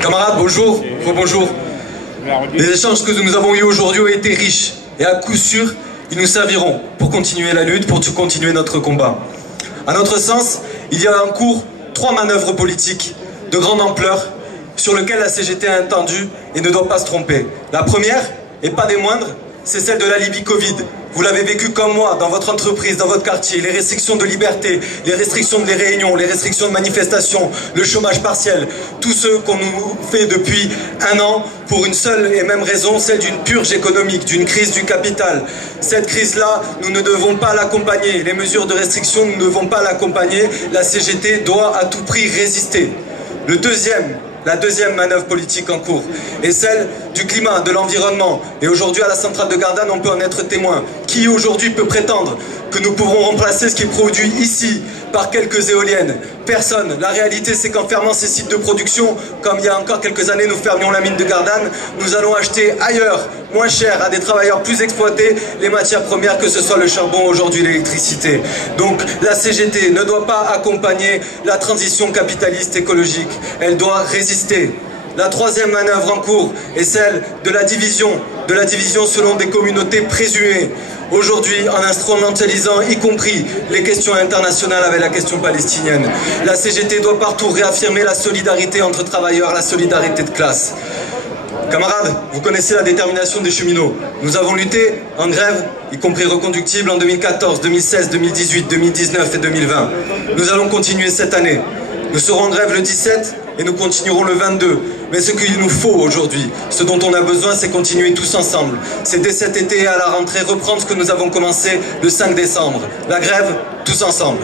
Camarades, bonjour, bonjour. Les échanges que nous avons eus aujourd'hui ont été riches et à coup sûr, ils nous serviront pour continuer la lutte, pour continuer notre combat. À notre sens, il y a en cours 3 manœuvres politiques de grande ampleur sur lesquelles la CGT a entendu et ne doit pas se tromper. La première, et pas des moindres, c'est celle de l'alibi Covid. Vous l'avez vécu comme moi, dans votre entreprise, dans votre quartier, les restrictions de liberté, les restrictions des réunions, les restrictions de manifestation, le chômage partiel, tout ce qu'on nous fait depuis 1 an pour une seule et même raison, celle d'une purge économique, d'une crise du capital. Cette crise-là, nous ne devons pas l'accompagner. Les mesures de restriction, nous ne devons pas l'accompagner. La CGT doit à tout prix résister. La deuxième manœuvre politique en cours est celle du climat, de l'environnement. Et aujourd'hui, à la centrale de Gardanne, on peut en être témoin. Qui aujourd'hui peut prétendre que nous pourrons remplacer ce qui est produit ici par quelques éoliennes? Personne. La réalité, c'est qu'en fermant ces sites de production, comme il y a encore quelques années, nous fermions la mine de Gardanne, nous allons acheter ailleurs, moins cher, à des travailleurs plus exploités, les matières premières, que ce soit le charbon, aujourd'hui l'électricité. Donc la CGT ne doit pas accompagner la transition capitaliste écologique. Elle doit résister. La troisième manœuvre en cours est celle de la division selon des communautés présumées. Aujourd'hui, en instrumentalisant y compris les questions internationales avec la question palestinienne. La CGT doit partout réaffirmer la solidarité entre travailleurs, la solidarité de classe. Camarades, vous connaissez la détermination des cheminots. Nous avons lutté en grève, y compris reconductible, en 2014, 2016, 2018, 2019 et 2020. Nous allons continuer cette année. Nous serons en grève le 17 et nous continuerons le 22. Mais ce qu'il nous faut aujourd'hui, ce dont on a besoin, c'est continuer tous ensemble. C'est dès cet été à la rentrée reprendre ce que nous avons commencé le 5 décembre. La grève, tous ensemble.